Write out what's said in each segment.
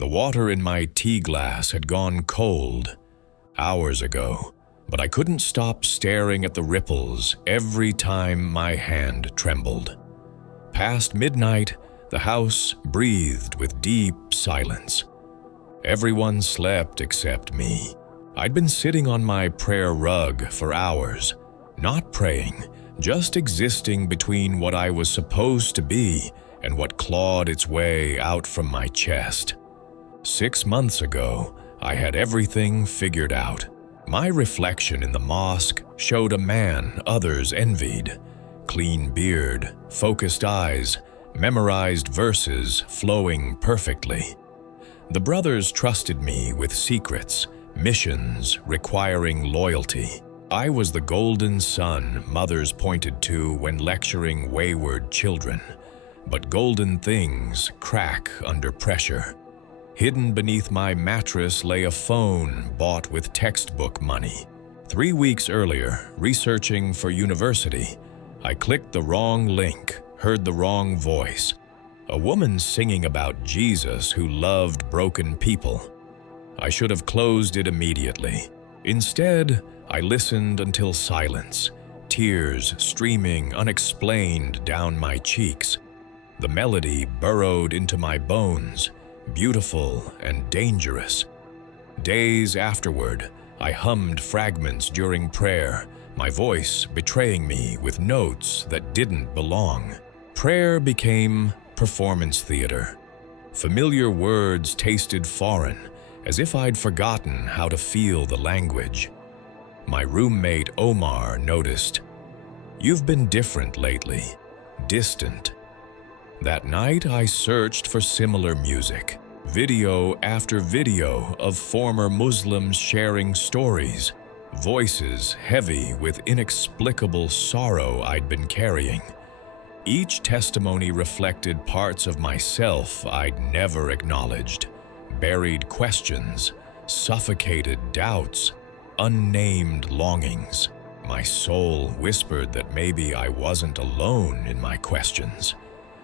The water in my tea glass had gone cold hours ago, but I couldn't stop staring at the ripples every time my hand trembled. Past midnight, the house breathed with deep silence. Everyone slept except me. I'd been sitting on my prayer rug for hours, not praying, just existing between what I was supposed to be and what clawed its way out from my chest. 6 months ago, I had everything figured out. My reflection in the mosque showed a man others envied. Clean beard, focused eyes, memorized verses flowing perfectly. The brothers trusted me with secrets, missions requiring loyalty. I was the golden son mothers pointed to when lecturing wayward children. But golden things crack under pressure. Hidden beneath my mattress lay a phone bought with textbook money. 3 weeks earlier, researching for university, I clicked the wrong link, heard the wrong voice. A woman singing about Jesus who loved broken people. I should have closed it immediately. Instead, I listened until silence, tears streaming unexplained down my cheeks. The melody burrowed into my bones, beautiful and dangerous. Days afterward, I hummed fragments during prayer, my voice betraying me with notes that didn't belong. Prayer became performance theater. Familiar words tasted foreign, as if I'd forgotten how to feel the language. My roommate Omar noticed, "You've been different lately, distant." That night, I searched for similar music, video after video of former Muslims sharing stories, voices heavy with inexplicable sorrow I'd been carrying. Each testimony reflected parts of myself I'd never acknowledged, buried questions, suffocated doubts, unnamed longings. My soul whispered that maybe I wasn't alone in my questions.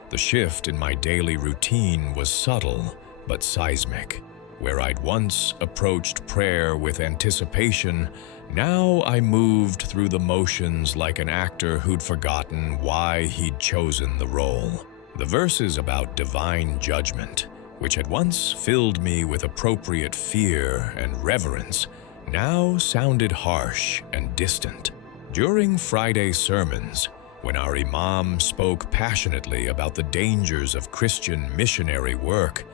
The shift in my daily routine was subtle but seismic. Where I'd once approached prayer with anticipation, now I moved through the motions like an actor who'd forgotten why he'd chosen the role. The verses about divine judgment, which had once filled me with appropriate fear and reverence, now sounded harsh and distant. During Friday sermons, when our imam spoke passionately about the dangers of Christian missionary work,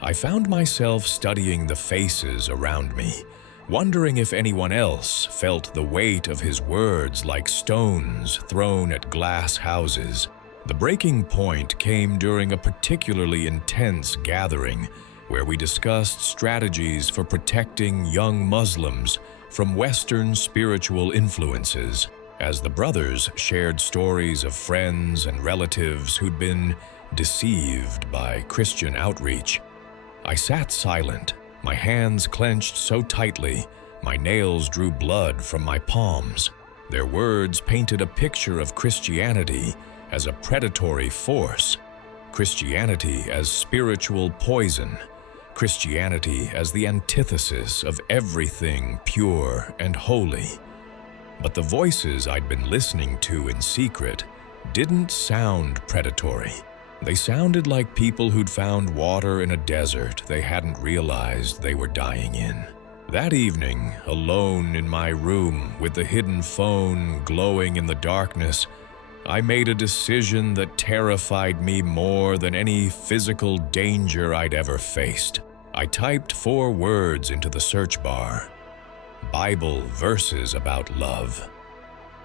I found myself studying the faces around me, wondering if anyone else felt the weight of his words like stones thrown at glass houses. The breaking point came during a particularly intense gathering where we discussed strategies for protecting young Muslims from Western spiritual influences. As the brothers shared stories of friends and relatives who'd been deceived by Christian outreach, I sat silent, my hands clenched so tightly, my nails drew blood from my palms. Their words painted a picture of Christianity as a predatory force, Christianity as spiritual poison, Christianity as the antithesis of everything pure and holy. But the voices I'd been listening to in secret didn't sound predatory. They sounded like people who'd found water in a desert they hadn't realized they were dying in. That evening, alone in my room with the hidden phone glowing in the darkness, I made a decision that terrified me more than any physical danger I'd ever faced. I typed 4 words into the search bar: Bible verses about love.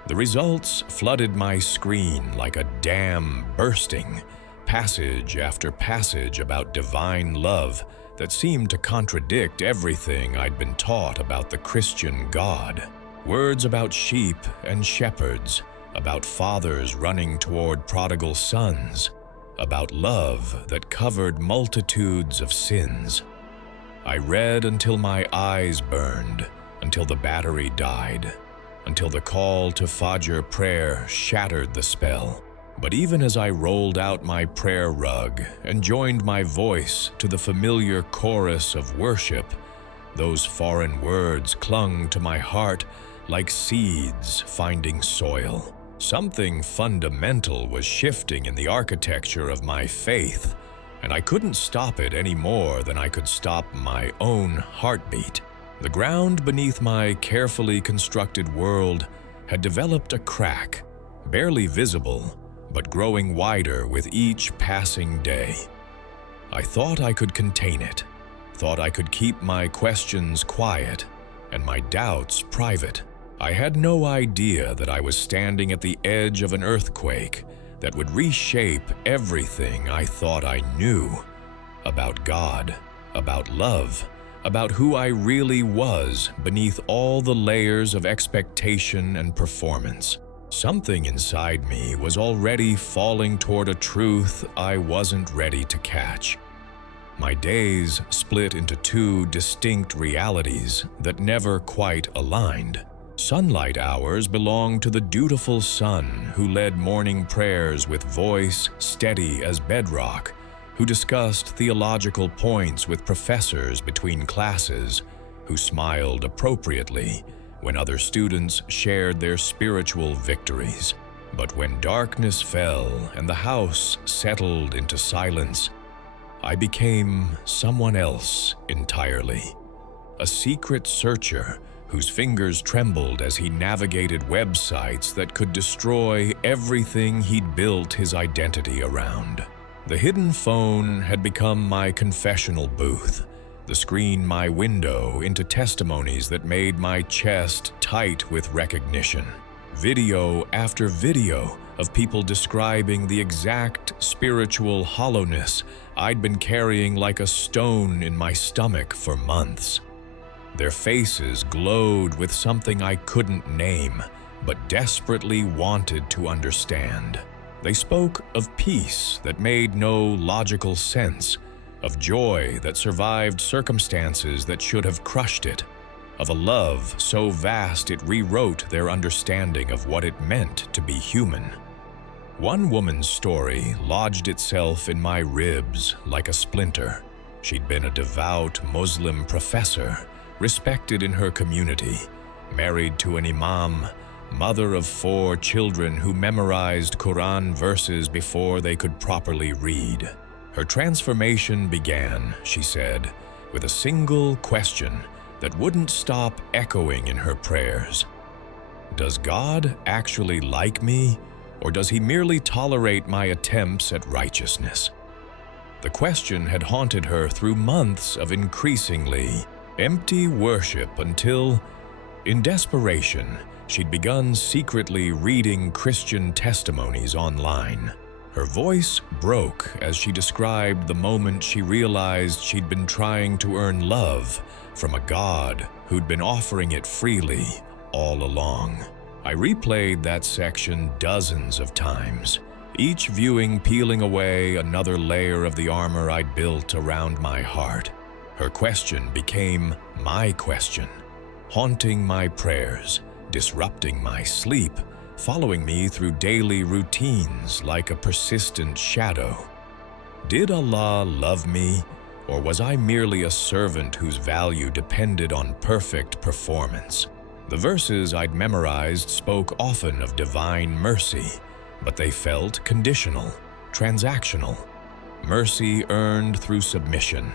The results flooded my screen like a dam bursting, passage after passage about divine love that seemed to contradict everything I'd been taught about the Christian God. Words about sheep and shepherds, about fathers running toward prodigal sons, about love that covered multitudes of sins. I read until my eyes burned, until the battery died, until the call to Fajr prayer shattered the spell. But even as I rolled out my prayer rug and joined my voice to the familiar chorus of worship, those foreign words clung to my heart like seeds finding soil. Something fundamental was shifting in the architecture of my faith, and I couldn't stop it any more than I could stop my own heartbeat. The ground beneath my carefully constructed world had developed a crack, barely visible, but growing wider with each passing day. I thought I could contain it, thought I could keep my questions quiet and my doubts private. I had no idea that I was standing at the edge of an earthquake that would reshape everything I thought I knew about God, about love, about who I really was beneath all the layers of expectation and performance. Something inside me was already falling toward a truth I wasn't ready to catch. My days split into two distinct realities that never quite aligned. Sunlight hours belonged to the dutiful son who led morning prayers with voice steady as bedrock, who discussed theological points with professors between classes, who smiled appropriately when other students shared their spiritual victories. But when darkness fell and the house settled into silence, I became someone else entirely. A secret searcher whose fingers trembled as he navigated websites that could destroy everything he'd built his identity around. The hidden phone had become my confessional booth, the screen my window into testimonies that made my chest tight with recognition. Video after video of people describing the exact spiritual hollowness I'd been carrying like a stone in my stomach for months. Their faces glowed with something I couldn't name, but desperately wanted to understand. They spoke of peace that made no logical sense, of joy that survived circumstances that should have crushed it, of a love so vast it rewrote their understanding of what it meant to be human. One woman's story lodged itself in my ribs like a splinter. She'd been a devout Muslim professor, respected in her community, married to an imam, mother of 4 children who memorized Quran verses before they could properly read. Her transformation began, she said, with a single question that wouldn't stop echoing in her prayers. Does God actually like me, or does he merely tolerate my attempts at righteousness? The question had haunted her through months of increasingly empty worship until, in desperation, she'd begun secretly reading Christian testimonies online. Her voice broke as she described the moment she realized she'd been trying to earn love from a God who'd been offering it freely all along. I replayed that section dozens of times, each viewing peeling away another layer of the armor I'd built around my heart. Her question became my question, haunting my prayers, disrupting my sleep, following me through daily routines like a persistent shadow. Did Allah love me, or was I merely a servant whose value depended on perfect performance? The verses I'd memorized spoke often of divine mercy, but they felt conditional, transactional. Mercy earned through submission,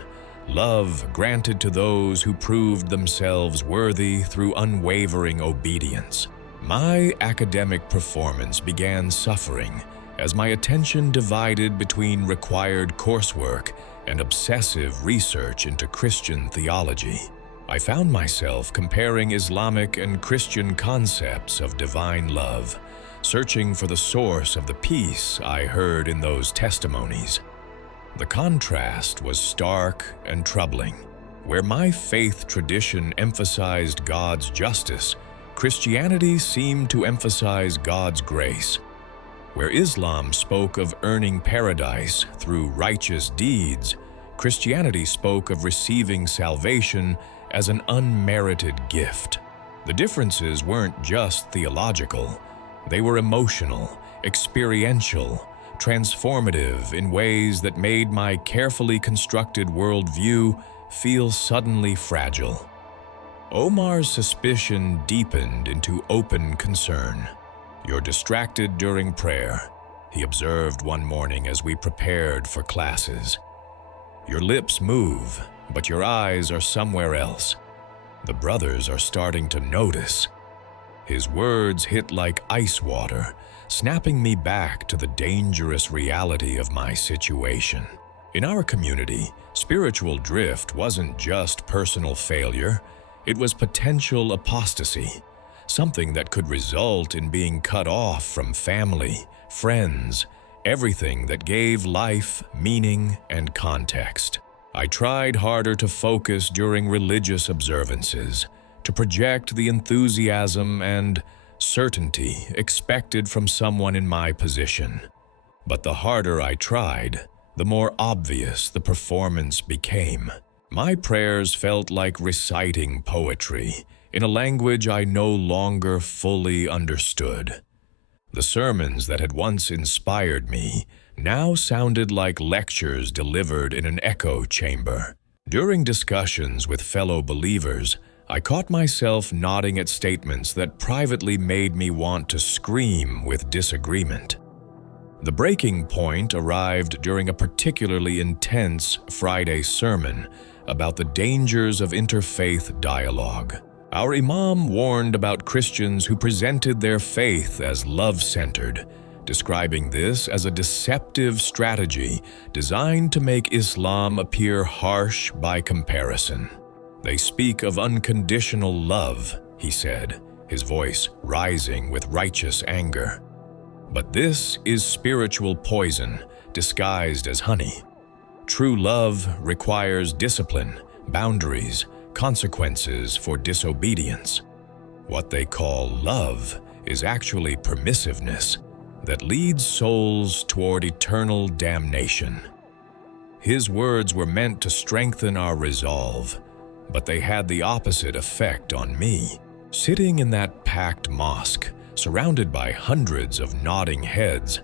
love granted to those who proved themselves worthy through unwavering obedience. My academic performance began suffering as my attention divided between required coursework and obsessive research into Christian theology. I found myself comparing Islamic and Christian concepts of divine love, searching for the source of the peace I heard in those testimonies. The contrast was stark and troubling. Where my faith tradition emphasized God's justice, Christianity seemed to emphasize God's grace. Where Islam spoke of earning paradise through righteous deeds, Christianity spoke of receiving salvation as an unmerited gift. The differences weren't just theological, they were emotional, experiential, transformative in ways that made my carefully constructed worldview feel suddenly fragile. Omar's suspicion deepened into open concern. "You're distracted during prayer," he observed one morning as we prepared for classes. "Your lips move, but your eyes are somewhere else. The brothers are starting to notice." His words hit like ice water, snapping me back to the dangerous reality of my situation. In our community, spiritual drift wasn't just personal failure, it was potential apostasy, something that could result in being cut off from family, friends, everything that gave life meaning and context. I tried harder to focus during religious observances, to project the enthusiasm and certainty expected from someone in my position. But the harder I tried, the more obvious the performance became. My prayers felt like reciting poetry in a language I no longer fully understood. The sermons that had once inspired me now sounded like lectures delivered in an echo chamber. During discussions with fellow believers, I caught myself nodding at statements that privately made me want to scream with disagreement. The breaking point arrived during a particularly intense Friday sermon about the dangers of interfaith dialogue. Our imam warned about Christians who presented their faith as love-centered, describing this as a deceptive strategy designed to make Islam appear harsh by comparison. "They speak of unconditional love," he said, his voice rising with righteous anger. "But this is spiritual poison disguised as honey. True love requires discipline, boundaries, consequences for disobedience. What they call love is actually permissiveness that leads souls toward eternal damnation." His words were meant to strengthen our resolve, but they had the opposite effect on me. Sitting in that packed mosque, surrounded by hundreds of nodding heads,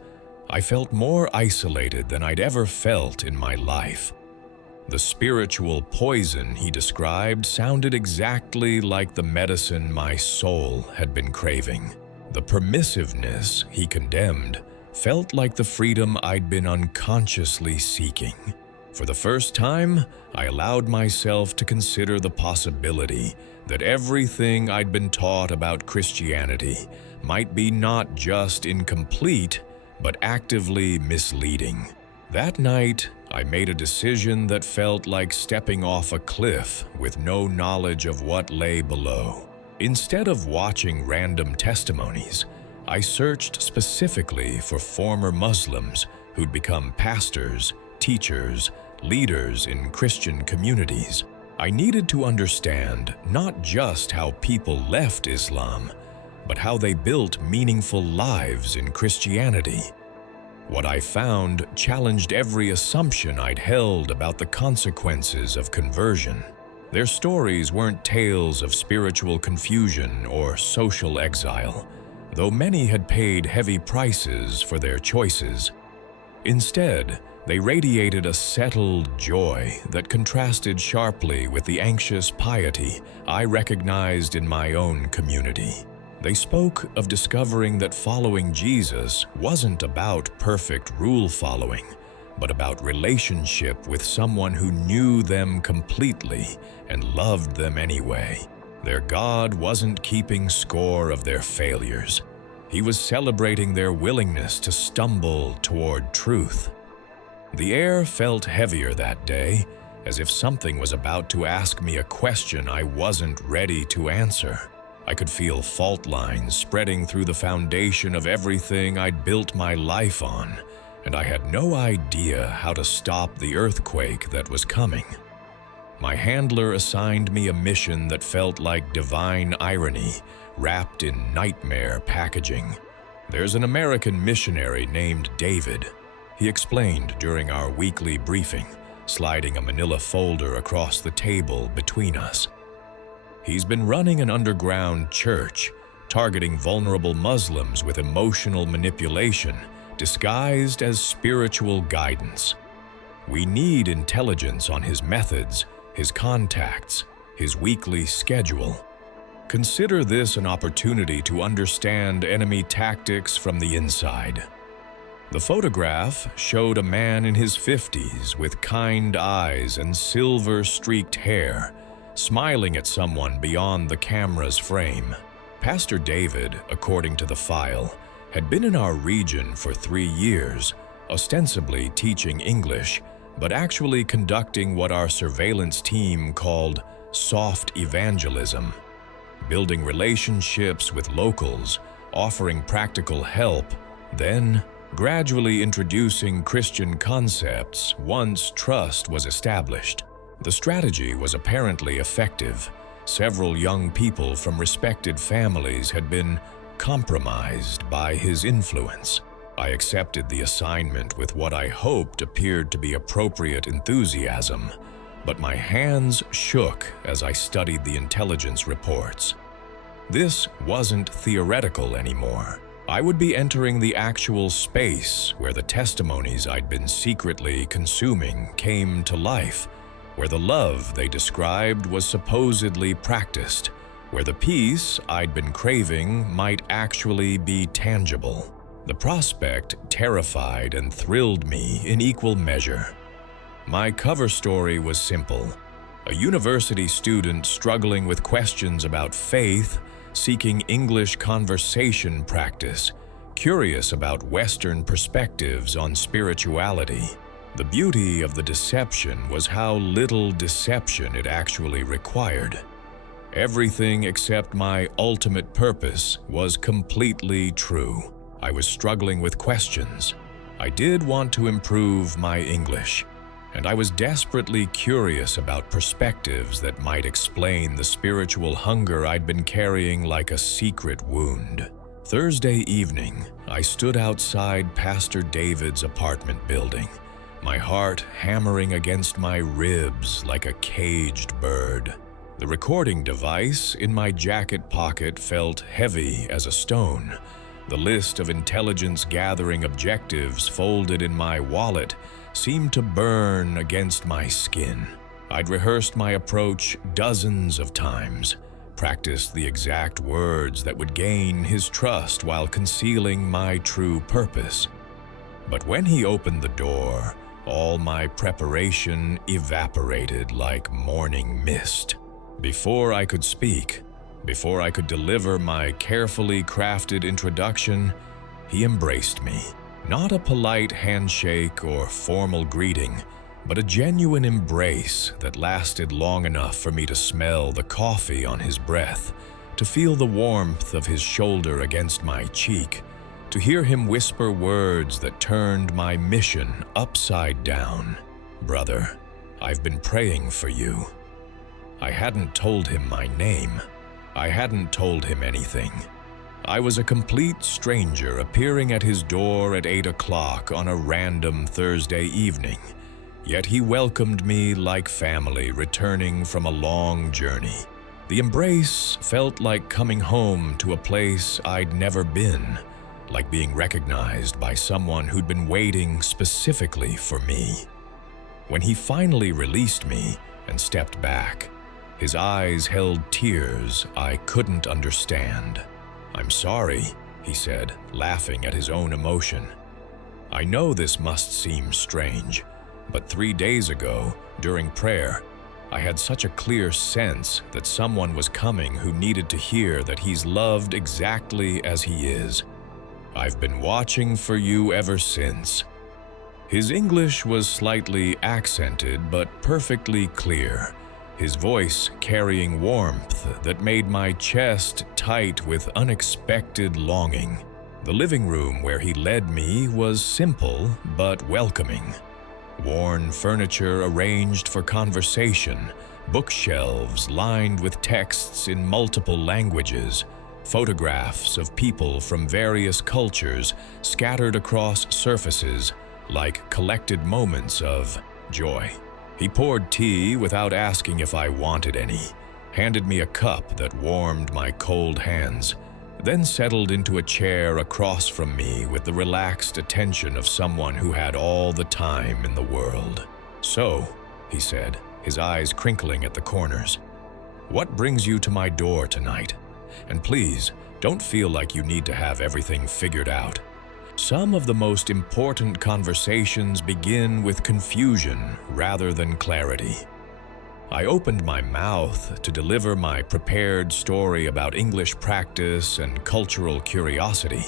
I felt more isolated than I'd ever felt in my life. The spiritual poison he described sounded exactly like the medicine my soul had been craving. The permissiveness he condemned felt like the freedom I'd been unconsciously seeking. For the first time, I allowed myself to consider the possibility that everything I'd been taught about Christianity might be not just incomplete, but actively misleading. That night, I made a decision that felt like stepping off a cliff with no knowledge of what lay below. Instead of watching random testimonies, I searched specifically for former Muslims who'd become pastors, teachers, leaders in Christian communities. I needed to understand not just how people left Islam, but how they built meaningful lives in Christianity. What I found challenged every assumption I'd held about the consequences of conversion. Their stories weren't tales of spiritual confusion or social exile, though many had paid heavy prices for their choices. Instead, they radiated a settled joy that contrasted sharply with the anxious piety I recognized in my own community. They spoke of discovering that following Jesus wasn't about perfect rule following, but about relationship with someone who knew them completely and loved them anyway. Their God wasn't keeping score of their failures. He was celebrating their willingness to stumble toward truth. The air felt heavier that day, as if something was about to ask me a question I wasn't ready to answer. I could feel fault lines spreading through the foundation of everything I'd built my life on, and I had no idea how to stop the earthquake that was coming. My handler assigned me a mission that felt like divine irony, wrapped in nightmare packaging. "There's an American missionary named David," he explained during our weekly briefing, sliding a manila folder across the table between us. "He's been running an underground church, targeting vulnerable Muslims with emotional manipulation disguised as spiritual guidance. We need intelligence on his methods, his contacts, his weekly schedule. Consider this an opportunity to understand enemy tactics from the inside. The photograph showed a man in his 50s with kind eyes and silver-streaked hair, smiling at someone beyond the camera's frame. Pastor David, according to the file, had been in our region for 3 years, ostensibly teaching English, but actually conducting what our surveillance team called soft evangelism, building relationships with locals, offering practical help, then gradually introducing Christian concepts once trust was established. The strategy was apparently effective. Several young people from respected families had been compromised by his influence. I accepted the assignment with what I hoped appeared to be appropriate enthusiasm, but my hands shook as I studied the intelligence reports. This wasn't theoretical anymore. I would be entering the actual space where the testimonies I'd been secretly consuming came to life, where the love they described was supposedly practiced, where the peace I'd been craving might actually be tangible. The prospect terrified and thrilled me in equal measure. My cover story was simple: a university student struggling with questions about faith, seeking English conversation practice, curious about Western perspectives on spirituality. The beauty of the deception was how little deception it actually required. Everything except my ultimate purpose was completely true. I was struggling with questions. I did want to improve my English, and I was desperately curious about perspectives that might explain the spiritual hunger I'd been carrying like a secret wound. Thursday evening, I stood outside Pastor David's apartment building, my heart hammering against my ribs like a caged bird. The recording device in my jacket pocket felt heavy as a stone. The list of intelligence-gathering objectives folded in my wallet seemed to burn against my skin. I'd rehearsed my approach dozens of times, practiced the exact words that would gain his trust while concealing my true purpose. But when he opened the door, all my preparation evaporated like morning mist. Before I could speak, before I could deliver my carefully crafted introduction, he embraced me. Not a polite handshake or formal greeting, but a genuine embrace that lasted long enough for me to smell the coffee on his breath, to feel the warmth of his shoulder against my cheek, to hear him whisper words that turned my mission upside down. "Brother, I've been praying for you." I hadn't told him my name. I hadn't told him anything. I was a complete stranger appearing at his door at 8 o'clock on a random Thursday evening, yet he welcomed me like family returning from a long journey. The embrace felt like coming home to a place I'd never been, like being recognized by someone who'd been waiting specifically for me. When he finally released me and stepped back, his eyes held tears I couldn't understand. "I'm sorry," he said, laughing at his own emotion. "I know this must seem strange, but 3 days ago, during prayer, I had such a clear sense that someone was coming who needed to hear that he's loved exactly as he is. I've been watching for you ever since." His English was slightly accented but perfectly clear, his voice carrying warmth that made my chest tight with unexpected longing. The living room where he led me was simple but welcoming. Worn furniture arranged for conversation, bookshelves lined with texts in multiple languages, photographs of people from various cultures scattered across surfaces like collected moments of joy. He poured tea without asking if I wanted any, handed me a cup that warmed my cold hands, then settled into a chair across from me with the relaxed attention of someone who had all the time in the world. "So," he said, his eyes crinkling at the corners, "what brings you to my door tonight? And please, don't feel like you need to have everything figured out. Some of the most important conversations begin with confusion rather than clarity." I opened my mouth to deliver my prepared story about English practice and cultural curiosity,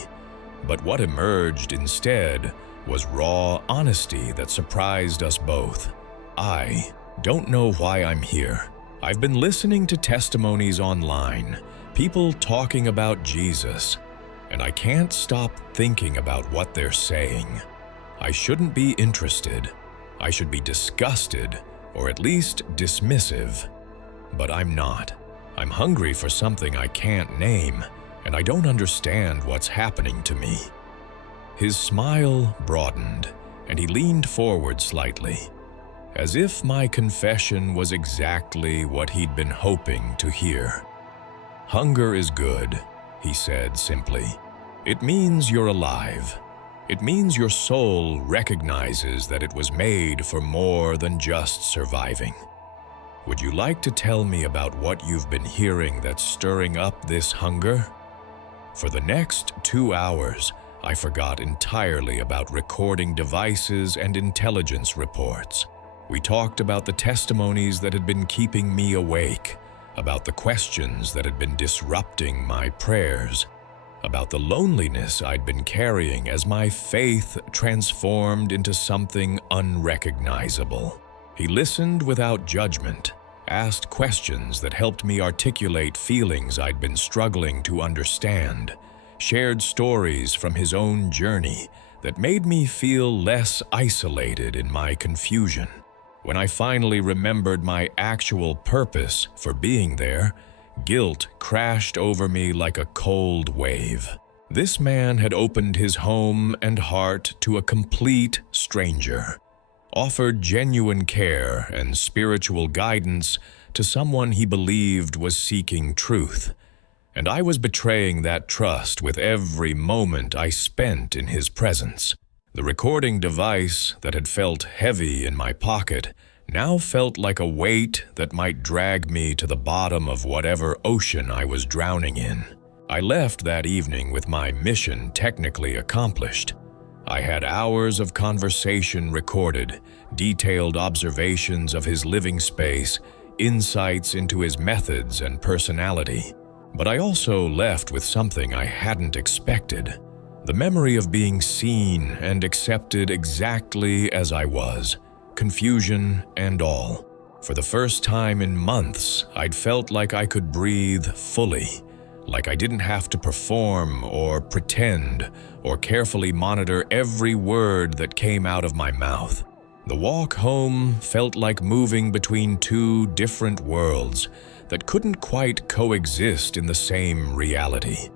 but what emerged instead was raw honesty that surprised us both. "I don't know why I'm here. I've been listening to testimonies online, people talking about Jesus, and I can't stop thinking about what they're saying. I shouldn't be interested. I should be disgusted, or at least dismissive. But I'm not. I'm hungry for something I can't name, and I don't understand what's happening to me." His smile broadened, and he leaned forward slightly, as if my confession was exactly what he'd been hoping to hear. "Hunger is good," he said simply. "It means you're alive. It means your soul recognizes that it was made for more than just surviving. Would you like to tell me about what you've been hearing that's stirring up this hunger?" For the next 2 hours, I forgot entirely about recording devices and intelligence reports. We talked about the testimonies that had been keeping me awake, about the questions that had been disrupting my prayers, about the loneliness I'd been carrying as my faith transformed into something unrecognizable. He listened without judgment, asked questions that helped me articulate feelings I'd been struggling to understand, shared stories from his own journey that made me feel less isolated in my confusion. When I finally remembered my actual purpose for being there, guilt crashed over me like a cold wave. This man had opened his home and heart to a complete stranger, offered genuine care and spiritual guidance to someone he believed was seeking truth, and I was betraying that trust with every moment I spent in his presence. The recording device that had felt heavy in my pocket now felt like a weight that might drag me to the bottom of whatever ocean I was drowning in. I left that evening with my mission technically accomplished. I had hours of conversation recorded, detailed observations of his living space, insights into his methods and personality. But I also left with something I hadn't expected: the memory of being seen and accepted exactly as I was, confusion and all. For the first time in months, I'd felt like I could breathe fully, like I didn't have to perform or pretend or carefully monitor every word that came out of my mouth. The walk home felt like moving between two different worlds that couldn't quite coexist in the same reality.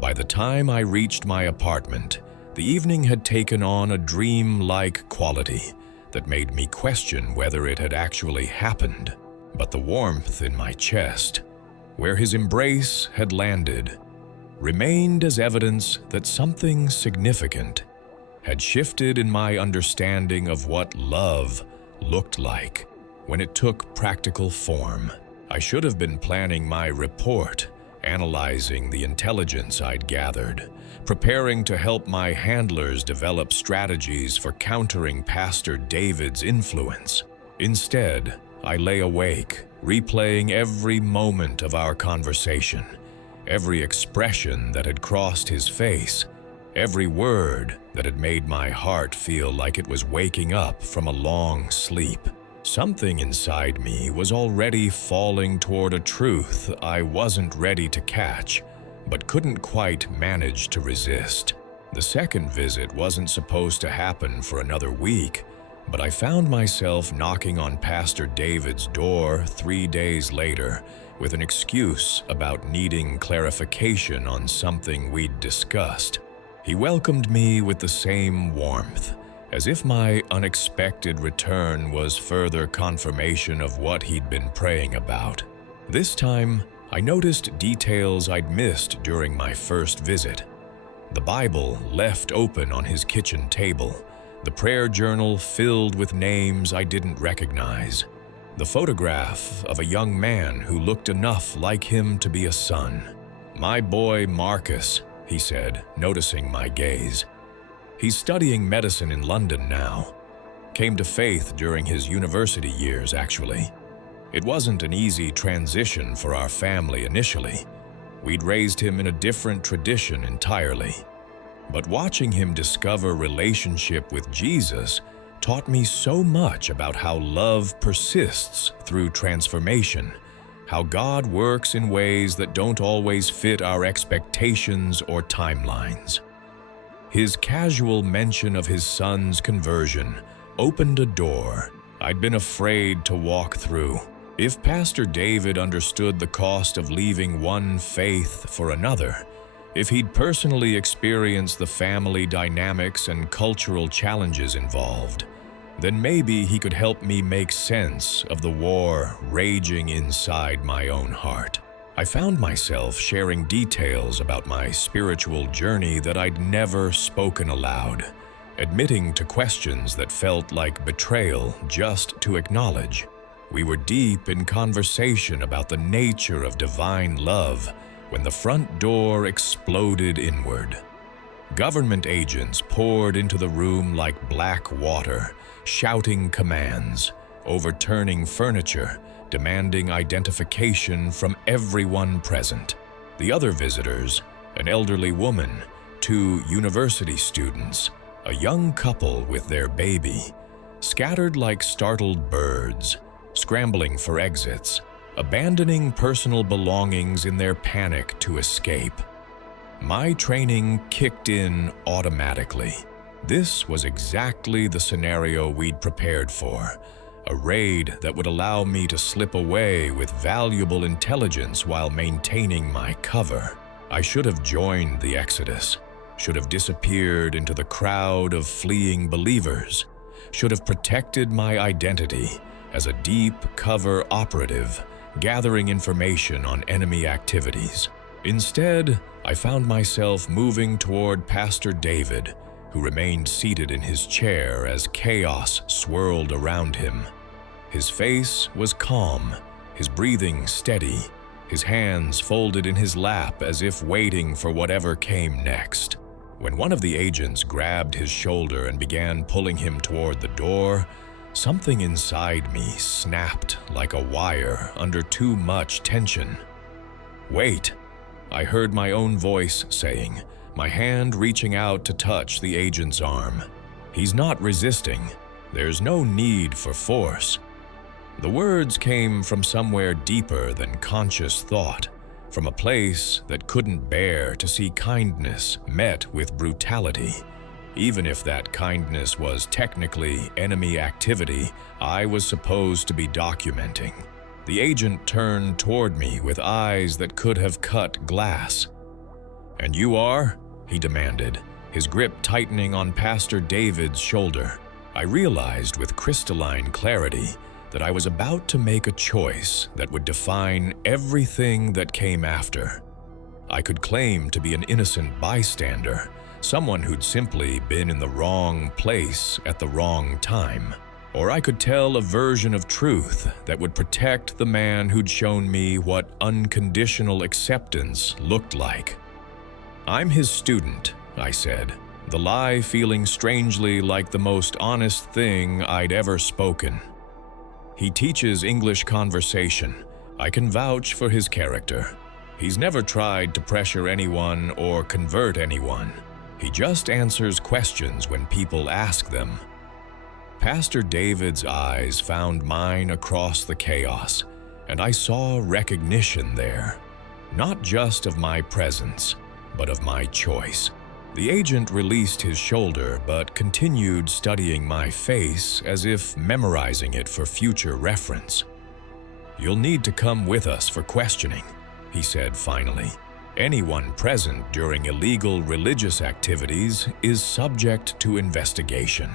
By the time I reached my apartment, the evening had taken on a dream-like quality that made me question whether it had actually happened. But the warmth in my chest, where his embrace had landed, remained as evidence that something significant had shifted in my understanding of what love looked like when it took practical form. I should have been planning my report, analyzing the intelligence I'd gathered, preparing to help my handlers develop strategies for countering Pastor David's influence. Instead, I lay awake, replaying every moment of our conversation, every expression that had crossed his face, every word that had made my heart feel like it was waking up from a long sleep. Something inside me was already falling toward a truth I wasn't ready to catch, but couldn't quite manage to resist. The second visit wasn't supposed to happen for another week, but I found myself knocking on Pastor David's door 3 days later with an excuse about needing clarification on something we'd discussed. He welcomed me with the same warmth, as if my unexpected return was further confirmation of what he'd been praying about. This time, I noticed details I'd missed during my first visit. The Bible left open on his kitchen table, the prayer journal filled with names I didn't recognize, the photograph of a young man who looked enough like him to be a son. "My boy Marcus," he said, noticing my gaze. "He's studying medicine in London now. Came to faith during his university years, actually. It wasn't an easy transition for our family initially. We'd raised him in a different tradition entirely. But watching him discover relationship with Jesus taught me so much about how love persists through transformation, how God works in ways that don't always fit our expectations or timelines." His casual mention of his son's conversion opened a door I'd been afraid to walk through. If Pastor David understood the cost of leaving one faith for another, if he'd personally experienced the family dynamics and cultural challenges involved, then maybe he could help me make sense of the war raging inside my own heart. I found myself sharing details about my spiritual journey that I'd never spoken aloud, admitting to questions that felt like betrayal just to acknowledge. We were deep in conversation about the nature of divine love when the front door exploded inward. Government agents poured into the room like black water, shouting commands, overturning furniture, demanding identification from everyone present. The other visitors, an elderly woman, 2 university students, a young couple with their baby, scattered like startled birds, scrambling for exits, abandoning personal belongings in their panic to escape. My training kicked in automatically. This was exactly the scenario we'd prepared for, a raid that would allow me to slip away with valuable intelligence while maintaining my cover. I should have joined the exodus, should have disappeared into the crowd of fleeing believers, should have protected my identity as a deep cover operative, gathering information on enemy activities. Instead, I found myself moving toward Pastor David, who remained seated in his chair as chaos swirled around him. His face was calm, his breathing steady, his hands folded in his lap as if waiting for whatever came next. When one of the agents grabbed his shoulder and began pulling him toward the door, something inside me snapped like a wire under too much tension. "Wait," I heard my own voice saying, my hand reaching out to touch the agent's arm. "He's not resisting. There's no need for force." The words came from somewhere deeper than conscious thought, from a place that couldn't bear to see kindness met with brutality. Even if that kindness was technically enemy activity I was supposed to be documenting. The agent turned toward me with eyes that could have cut glass. "And you are?" he demanded, his grip tightening on Pastor David's shoulder. I realized with crystalline clarity that I was about to make a choice that would define everything that came after. I could claim to be an innocent bystander, someone who'd simply been in the wrong place at the wrong time. Or I could tell a version of truth that would protect the man who'd shown me what unconditional acceptance looked like. "I'm his student," I said, the lie feeling strangely like the most honest thing I'd ever spoken. "He teaches English conversation. I can vouch for his character. He's never tried to pressure anyone or convert anyone. He just answers questions when people ask them." Pastor David's eyes found mine across the chaos, and I saw recognition there, not just of my presence, but of my choice. The agent released his shoulder but continued studying my face as if memorizing it for future reference. "You'll need to come with us for questioning," he said finally. "Anyone present during illegal religious activities is subject to investigation."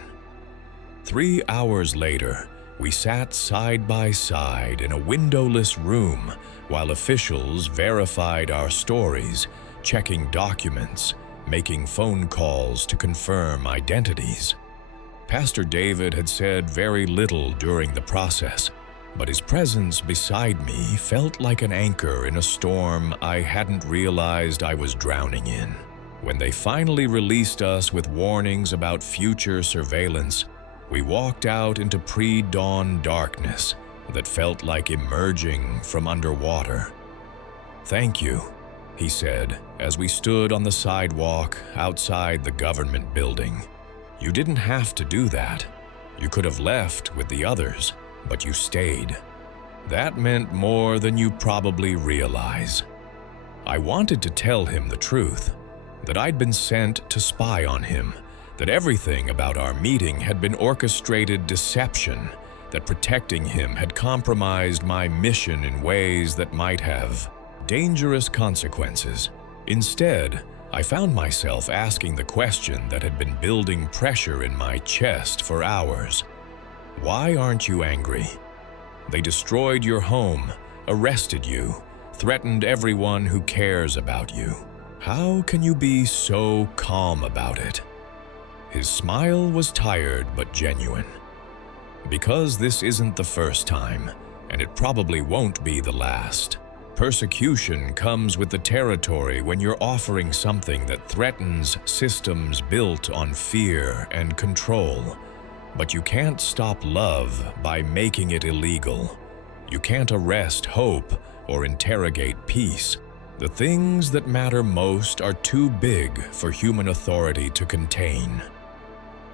3 hours later, We sat side by side in a windowless room while officials verified our stories, checking documents, making phone calls to confirm identities. Pastor David had said very little during the process, but his presence beside me felt like an anchor in a storm I hadn't realized I was drowning in. When they finally released us with warnings about future surveillance, we walked out into pre-dawn darkness that felt like emerging from underwater. "Thank you," he said as we stood on the sidewalk outside the government building. "You didn't have to do that. You could have left with the others, but you stayed. That meant more than you probably realize." I wanted to tell him the truth, that I'd been sent to spy on him, that everything about our meeting had been orchestrated deception, that protecting him had compromised my mission in ways that might have dangerous consequences. Instead, I found myself asking the question that had been building pressure in my chest for hours. Why aren't you angry? They destroyed your home, arrested you, threatened everyone who cares about you. How can you be so calm about it? His smile was tired but genuine. Because this isn't the first time, and it probably won't be the last. Persecution comes with the territory when you're offering something that threatens systems built on fear and control. But you can't stop love by making it illegal. You can't arrest hope or interrogate peace. The things that matter most are too big for human authority to contain.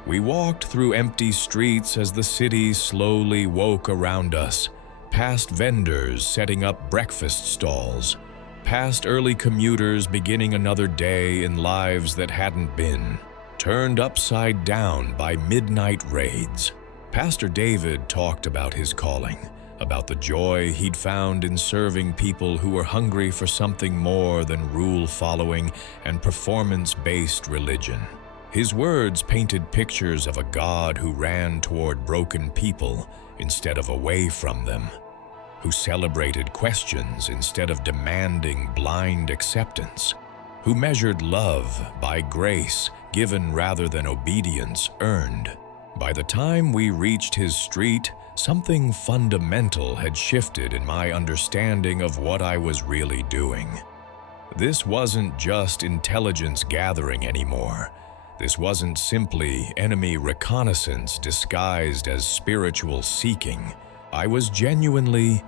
We walked through empty streets as the city slowly woke around us, past vendors setting up breakfast stalls, past early commuters beginning another day in lives that hadn't been, turned upside down by midnight raids. Pastor David talked about his calling, about the joy he'd found in serving people who were hungry for something more than rule-following and performance-based religion. His words painted pictures of a God who ran toward broken people instead of away from them, who celebrated questions instead of demanding blind acceptance, who measured love by grace given rather than obedience earned. By the time we reached his street, something fundamental had shifted in my understanding of what I was really doing. This wasn't just intelligence gathering anymore. This wasn't simply enemy reconnaissance disguised as spiritual seeking. I was genuinely,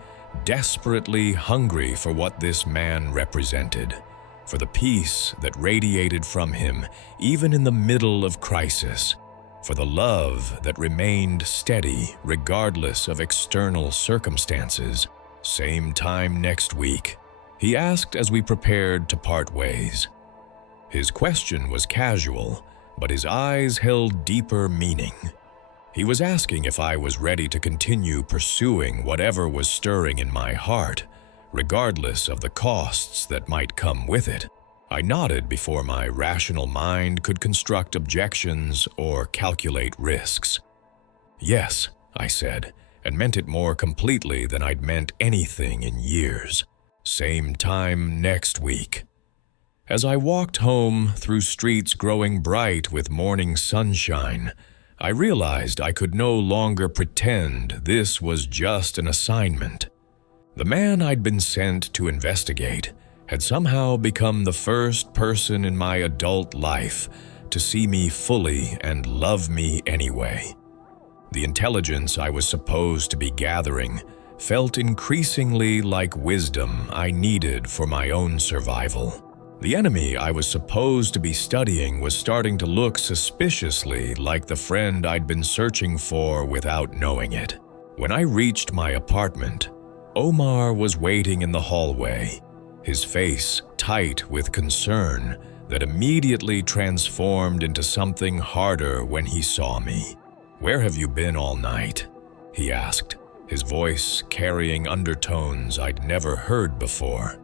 desperately hungry for what this man represented, for the peace that radiated from him even in the middle of crisis, for the love that remained steady regardless of external circumstances. "Same time next week?" he asked as we prepared to part ways. His question was casual, but his eyes held deeper meaning. He was asking if I was ready to continue pursuing whatever was stirring in my heart, regardless of the costs that might come with it. I nodded before my rational mind could construct objections or calculate risks. "Yes," I said, and meant it more completely than I'd meant anything in years. "Same time next week." As I walked home through streets growing bright with morning sunshine, I realized I could no longer pretend this was just an assignment. The man I'd been sent to investigate had somehow become the first person in my adult life to see me fully and love me anyway. The intelligence I was supposed to be gathering felt increasingly like wisdom I needed for my own survival. The enemy I was supposed to be studying was starting to look suspiciously like the friend I'd been searching for without knowing it. When I reached my apartment, Omar was waiting in the hallway, his face tight with concern that immediately transformed into something harder when he saw me. "Where have you been all night?" he asked, his voice carrying undertones I'd never heard before.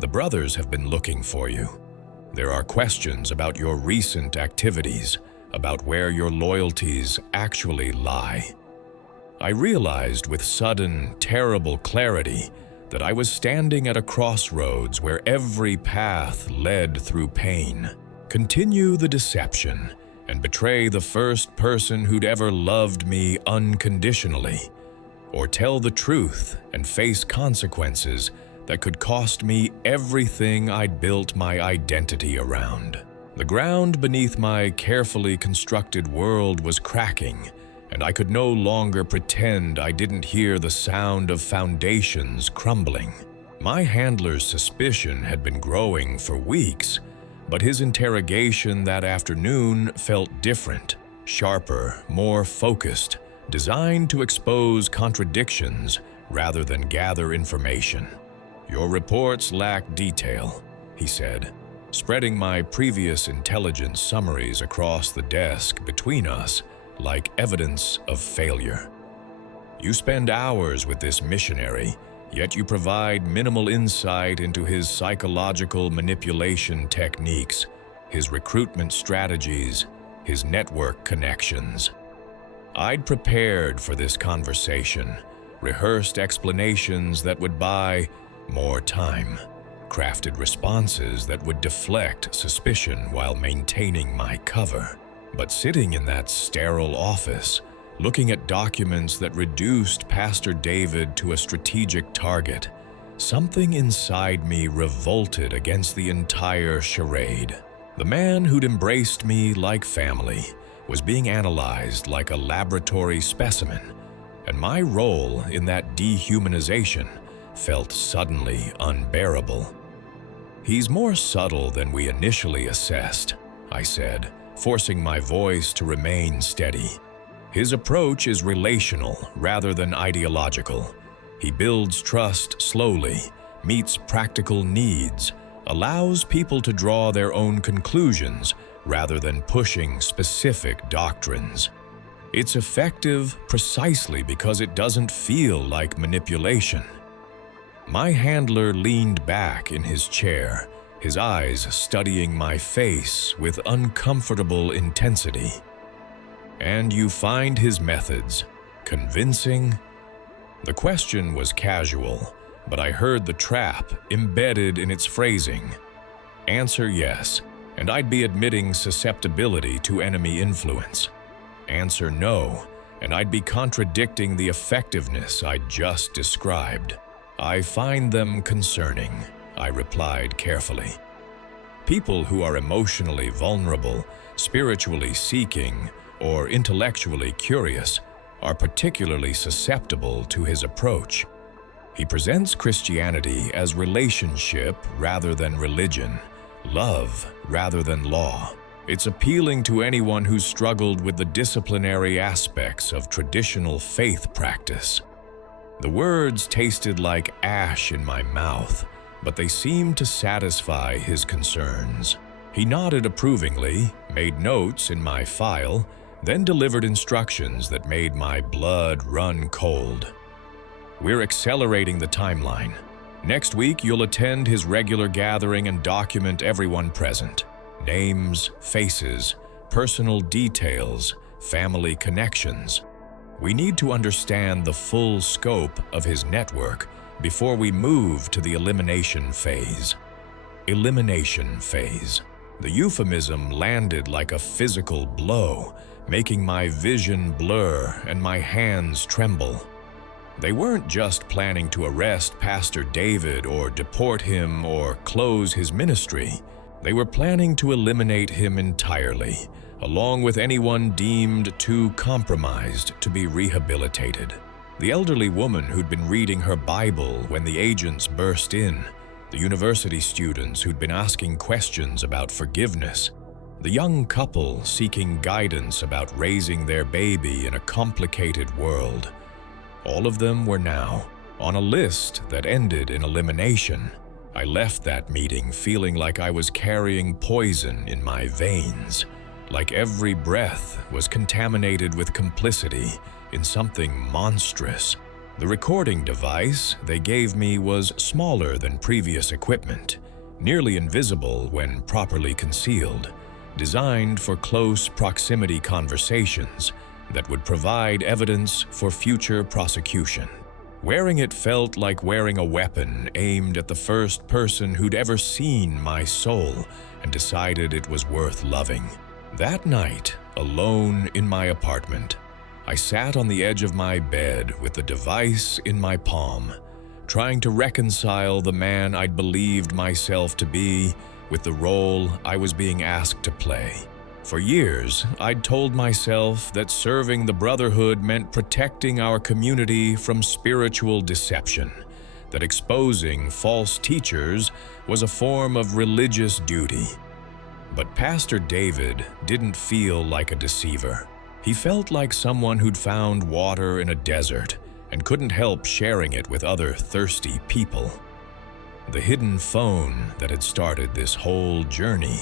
"The brothers have been looking for you. There are questions about your recent activities, about where your loyalties actually lie." I realized with sudden, terrible clarity that I was standing at a crossroads where every path led through pain. Continue the deception and betray the first person who'd ever loved me unconditionally, or tell the truth and face consequences that could cost me everything I'd built my identity around. The ground beneath my carefully constructed world was cracking, and I could no longer pretend I didn't hear the sound of foundations crumbling. My handler's suspicion had been growing for weeks, but his interrogation that afternoon felt different, sharper, more focused, designed to expose contradictions rather than gather information. "Your reports lack detail," he said, spreading my previous intelligence summaries across the desk between us like evidence of failure. "You spend hours with this missionary, yet you provide minimal insight into his psychological manipulation techniques, his recruitment strategies, his network connections." I'd prepared for this conversation, rehearsed explanations that would buy more time, crafted responses that would deflect suspicion while maintaining my cover. But sitting in that sterile office, looking at documents that reduced Pastor David to a strategic target, something inside me revolted against the entire charade. The man who'd embraced me like family was being analyzed like a laboratory specimen, and my role in that dehumanization felt suddenly unbearable. "He's more subtle than we initially assessed," I said, forcing my voice to remain steady. "His approach is relational rather than ideological. He builds trust slowly, meets practical needs, allows people to draw their own conclusions rather than pushing specific doctrines. It's effective precisely because it doesn't feel like manipulation." My handler leaned back in his chair, his eyes studying my face with uncomfortable intensity. "And you find his methods convincing?" The question was casual, but I heard the trap embedded in its phrasing. Answer yes, and I'd be admitting susceptibility to enemy influence. Answer no, and I'd be contradicting the effectiveness I'd just described. "I find them concerning," I replied carefully. "People who are emotionally vulnerable, spiritually seeking, or intellectually curious are particularly susceptible to his approach. He presents Christianity as relationship rather than religion, love rather than law. It's appealing to anyone who's struggled with the disciplinary aspects of traditional faith practice." The words tasted like ash in my mouth, but they seemed to satisfy his concerns. He nodded approvingly, made notes in my file, then delivered instructions that made my blood run cold. "We're accelerating the timeline. Next week, you'll attend his regular gathering and document everyone present. Names, faces, personal details, family connections. We need to understand the full scope of his network before we move to the elimination phase." Elimination phase. The euphemism landed like a physical blow, making my vision blur and my hands tremble. They weren't just planning to arrest Pastor David or deport him or close his ministry. They were planning to eliminate him entirely, along with anyone deemed too compromised to be rehabilitated. The elderly woman who'd been reading her Bible when the agents burst in, the university students who'd been asking questions about forgiveness, the young couple seeking guidance about raising their baby in a complicated world. All of them were now on a list that ended in elimination. I left that meeting feeling like I was carrying poison in my veins, like every breath was contaminated with complicity in something monstrous. The recording device they gave me was smaller than previous equipment, nearly invisible when properly concealed, designed for close proximity conversations, that would provide evidence for future prosecution. Wearing it felt like wearing a weapon aimed at the first person who'd ever seen my soul and decided it was worth loving. That night, alone in my apartment, I sat on the edge of my bed with the device in my palm, trying to reconcile the man I'd believed myself to be with the role I was being asked to play. For years, I'd told myself that serving the Brotherhood meant protecting our community from spiritual deception, that exposing false teachers was a form of religious duty. But Pastor David didn't feel like a deceiver. He felt like someone who'd found water in a desert and couldn't help sharing it with other thirsty people. The hidden phone that had started this whole journey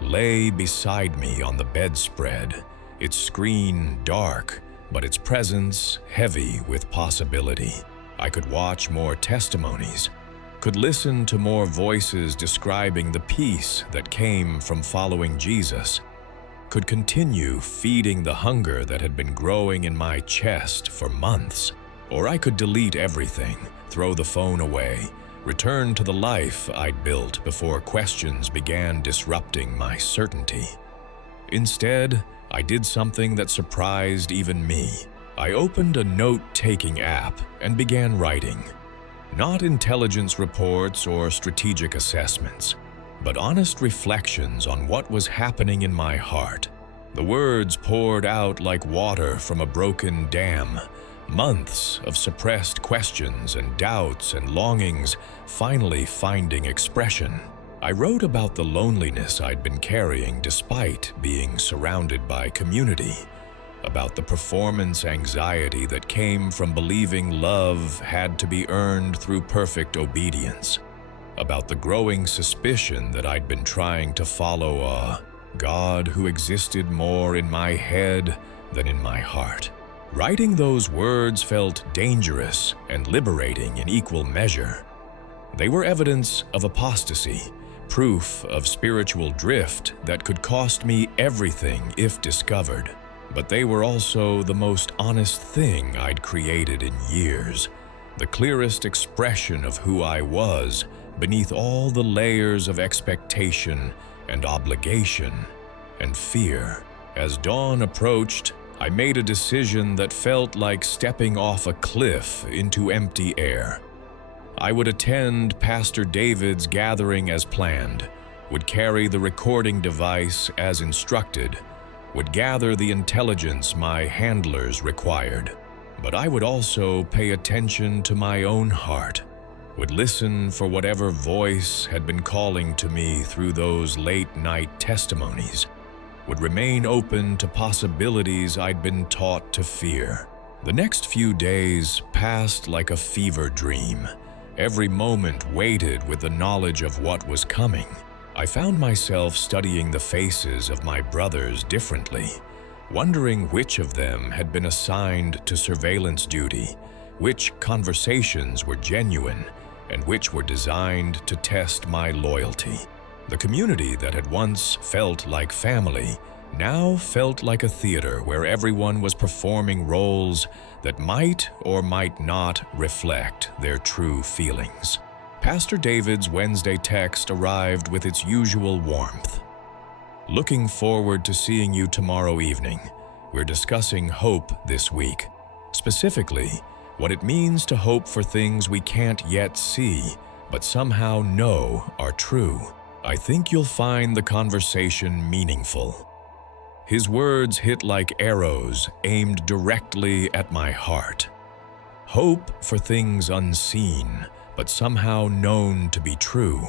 lay beside me on the bedspread, its screen dark, but its presence heavy with possibility. I could watch more testimonies, could listen to more voices describing the peace that came from following Jesus, could continue feeding the hunger that had been growing in my chest for months. Or I could delete everything, throw the phone away, return to the life I'd built before questions began disrupting my certainty. Instead, I did something that surprised even me. I opened a note-taking app and began writing. Not intelligence reports or strategic assessments, but honest reflections on what was happening in my heart. The words poured out like water from a broken dam. Months of suppressed questions and doubts and longings finally finding expression. I wrote about the loneliness I'd been carrying despite being surrounded by community, about the performance anxiety that came from believing love had to be earned through perfect obedience, about the growing suspicion that I'd been trying to follow a God who existed more in my head than in my heart. Writing those words felt dangerous and liberating in equal measure. They were evidence of apostasy, proof of spiritual drift that could cost me everything if discovered. But they were also the most honest thing I'd created in years, the clearest expression of who I was beneath all the layers of expectation and obligation and fear. As dawn approached, I made a decision that felt like stepping off a cliff into empty air. I would attend Pastor David's gathering as planned, would carry the recording device as instructed, would gather the intelligence my handlers required. But I would also pay attention to my own heart, would listen for whatever voice had been calling to me through those late-night testimonies, would remain open to possibilities I'd been taught to fear. The next few days passed like a fever dream. Every moment weighted with the knowledge of what was coming. I found myself studying the faces of my brothers differently, wondering which of them had been assigned to surveillance duty, which conversations were genuine, and which were designed to test my loyalty. The community that had once felt like family now felt like a theater where everyone was performing roles that might or might not reflect their true feelings. Pastor David's Wednesday text arrived with its usual warmth. Looking forward to seeing you tomorrow evening. We're discussing hope this week. Specifically, what it means to hope for things we can't yet see, but somehow know are true. I think you'll find the conversation meaningful. His words hit like arrows aimed directly at my heart. Hope for things unseen, but somehow known to be true.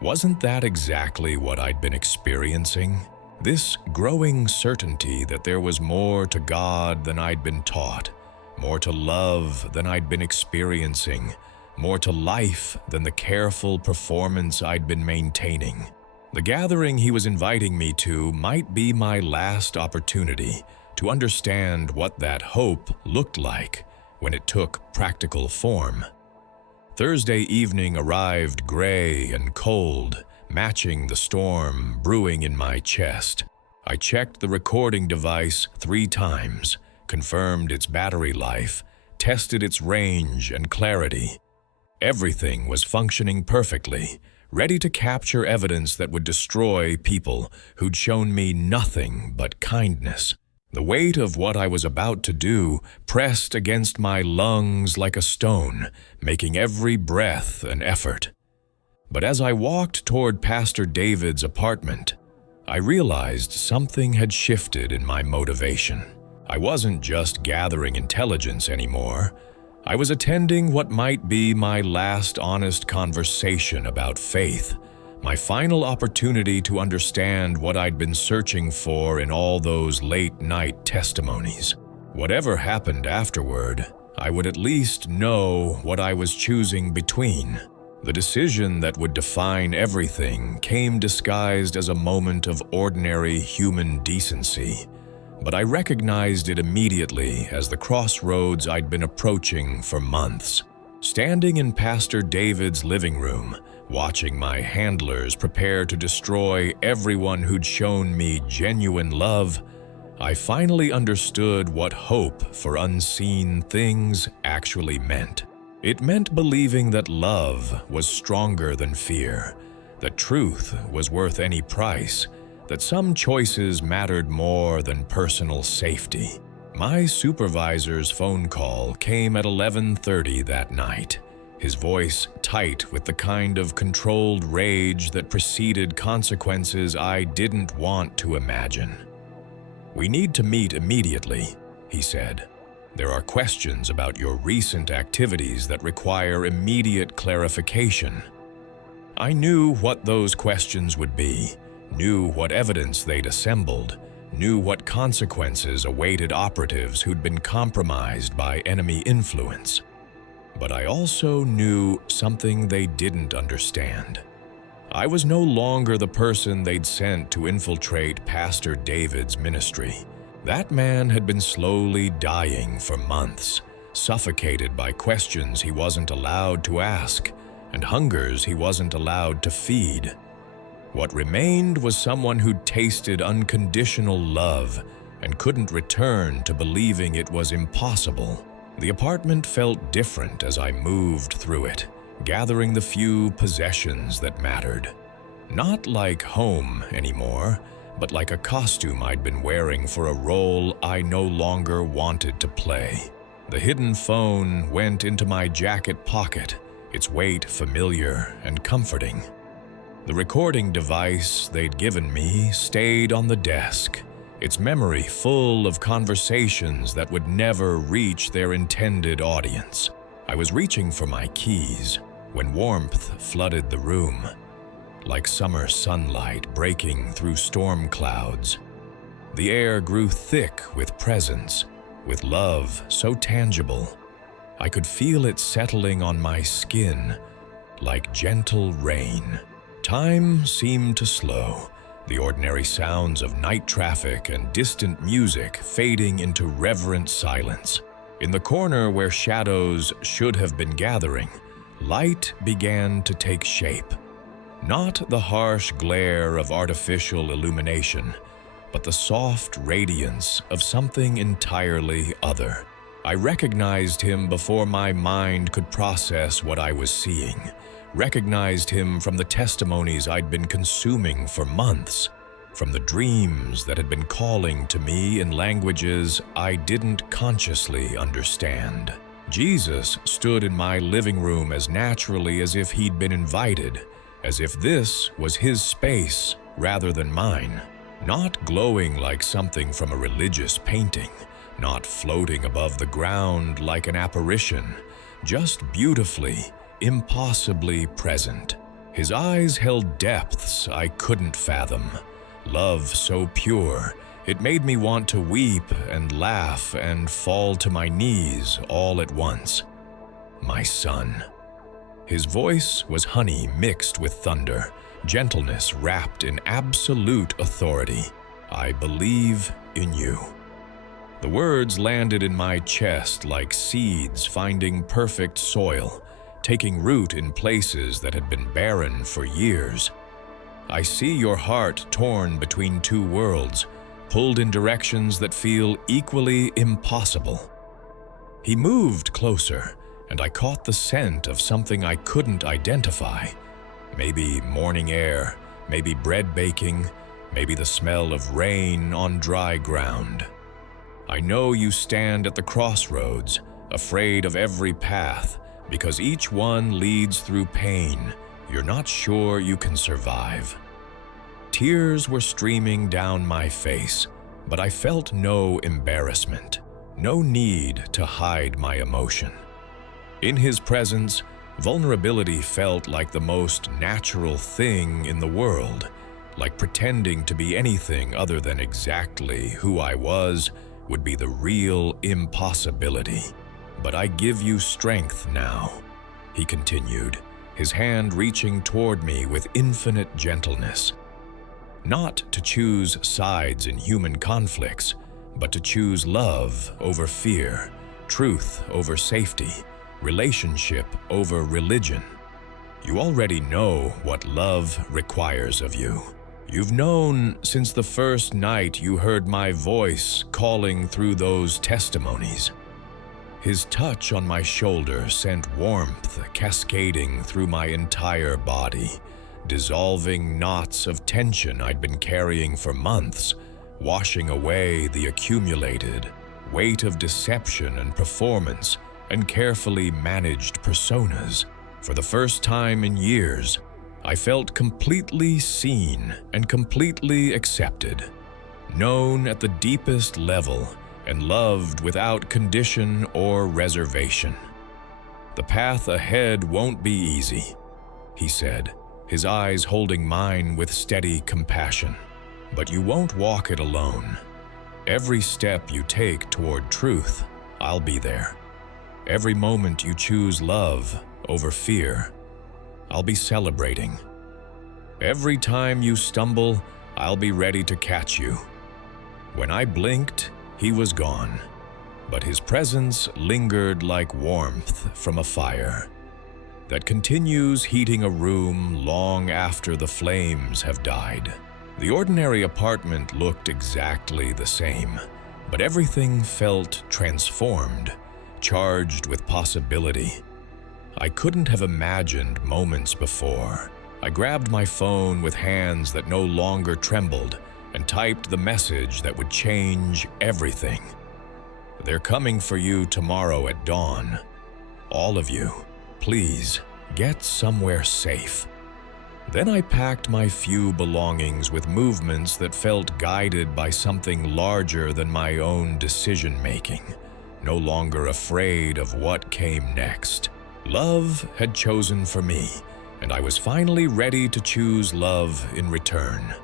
Wasn't that exactly what I'd been experiencing? This growing certainty that there was more to God than I'd been taught, more to love than I'd been experiencing, more to life than the careful performance I'd been maintaining. The gathering he was inviting me to might be my last opportunity to understand what that hope looked like when it took practical form. Thursday evening arrived gray and cold, matching the storm brewing in my chest. I checked the recording device 3 times, confirmed its battery life, tested its range and clarity. Everything was functioning perfectly, ready to capture evidence that would destroy people who'd shown me nothing but kindness. The weight of what I was about to do pressed against my lungs like a stone, making every breath an effort. But as I walked toward Pastor David's apartment, I realized something had shifted in my motivation. I wasn't just gathering intelligence anymore. I was attending what might be my last honest conversation about faith, my final opportunity to understand what I'd been searching for in all those late-night testimonies. Whatever happened afterward, I would at least know what I was choosing between. The decision that would define everything came disguised as a moment of ordinary human decency, but I recognized it immediately as the crossroads I'd been approaching for months. Standing in Pastor David's living room, watching my handlers prepare to destroy everyone who'd shown me genuine love, I finally understood what hope for unseen things actually meant. It meant believing that love was stronger than fear, that truth was worth any price, that some choices mattered more than personal safety. My supervisor's phone call came at 11:30 that night, his voice tight with the kind of controlled rage that preceded consequences I didn't want to imagine. "We need to meet immediately," he said. "There are questions about your recent activities that require immediate clarification." I knew what those questions would be, knew what evidence they'd assembled, knew what consequences awaited operatives who'd been compromised by enemy influence. But I also knew something they didn't understand. I was no longer the person they'd sent to infiltrate Pastor David's ministry. That man had been slowly dying for months, suffocated by questions he wasn't allowed to ask and hungers he wasn't allowed to feed. What remained was someone who'd tasted unconditional love and couldn't return to believing it was impossible. The apartment felt different as I moved through it, gathering the few possessions that mattered. Not like home anymore, but like a costume I'd been wearing for a role I no longer wanted to play. The hidden phone went into my jacket pocket, its weight familiar and comforting. The recording device they'd given me stayed on the desk, its memory full of conversations that would never reach their intended audience. I was reaching for my keys when warmth flooded the room, like summer sunlight breaking through storm clouds. The air grew thick with presence, with love so tangible. I could feel it settling on my skin like gentle rain. Time seemed to slow, the ordinary sounds of night traffic and distant music fading into reverent silence. In the corner where shadows should have been gathering, light began to take shape. Not the harsh glare of artificial illumination, but the soft radiance of something entirely other. I recognized him before my mind could process what I was seeing. Recognized him from the testimonies I'd been consuming for months, from the dreams that had been calling to me in languages I didn't consciously understand. Jesus stood in my living room as naturally as if he'd been invited, as if this was his space rather than mine. Not glowing like something from a religious painting, not floating above the ground like an apparition, just beautifully, impossibly present. His eyes held depths I couldn't fathom. Love so pure, it made me want to weep and laugh and fall to my knees all at once. My son. His voice was honey mixed with thunder, gentleness wrapped in absolute authority. I believe in you. The words landed in my chest like seeds finding perfect soil, taking root in places that had been barren for years. I see your heart torn between two worlds, pulled in directions that feel equally impossible." He moved closer, and I caught the scent of something I couldn't identify. Maybe morning air, maybe bread baking, maybe the smell of rain on dry ground. "I know you stand at the crossroads, afraid of every path, because each one leads through pain you're not sure you can survive." Tears were streaming down my face, but I felt no embarrassment, no need to hide my emotion. In his presence, vulnerability felt like the most natural thing in the world, like pretending to be anything other than exactly who I was would be the real impossibility. "But I give you strength now," he continued, his hand reaching toward me with infinite gentleness. "Not to choose sides in human conflicts, but to choose love over fear, truth over safety, relationship over religion. You already know what love requires of you. You've known since the first night you heard my voice calling through those testimonies." His touch on my shoulder sent warmth cascading through my entire body, dissolving knots of tension I'd been carrying for months, washing away the accumulated weight of deception and performance and carefully managed personas. For the first time in years, I felt completely seen and completely accepted, known at the deepest level and loved without condition or reservation. "The path ahead won't be easy," he said, his eyes holding mine with steady compassion. "But you won't walk it alone. Every step you take toward truth, I'll be there. Every moment you choose love over fear, I'll be celebrating. Every time you stumble, I'll be ready to catch you." When I blinked, he was gone, but his presence lingered like warmth from a fire that continues heating a room long after the flames have died. The ordinary apartment looked exactly the same, but everything felt transformed, charged with possibility. I couldn't have imagined moments before. I grabbed my phone with hands that no longer trembled and typed the message that would change everything. "They're coming for you tomorrow at dawn. All of you, please, get somewhere safe." Then I packed my few belongings with movements that felt guided by something larger than my own decision-making, no longer afraid of what came next. Love had chosen for me, and I was finally ready to choose love in return.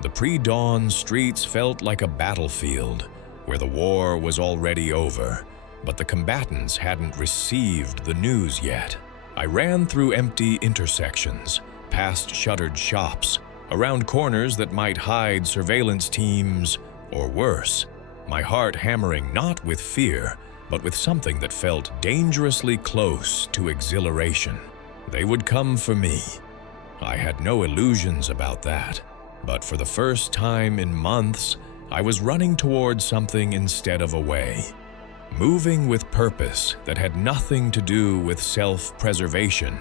The pre-dawn streets felt like a battlefield where the war was already over, but the combatants hadn't received the news yet. I ran through empty intersections, past shuttered shops, around corners that might hide surveillance teams, or worse, my heart hammering not with fear, but with something that felt dangerously close to exhilaration. They would come for me. I had no illusions about that. But for the first time in months, I was running towards something instead of away, moving with purpose that had nothing to do with self-preservation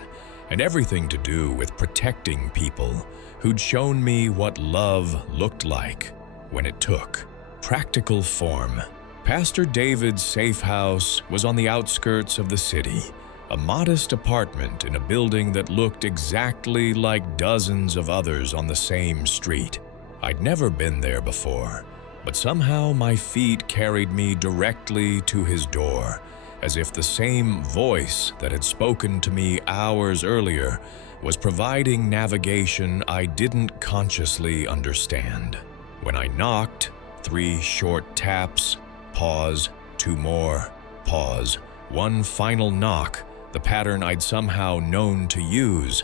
and everything to do with protecting people who'd shown me what love looked like when it took practical form. Pastor David's safe house was on the outskirts of the city, a modest apartment in a building that looked exactly like dozens of others on the same street. I'd never been there before, but somehow my feet carried me directly to his door, as if the same voice that had spoken to me hours earlier was providing navigation I didn't consciously understand. When I knocked, 3 short taps, pause, 2 more, pause, one final knock, the pattern I'd somehow known to use.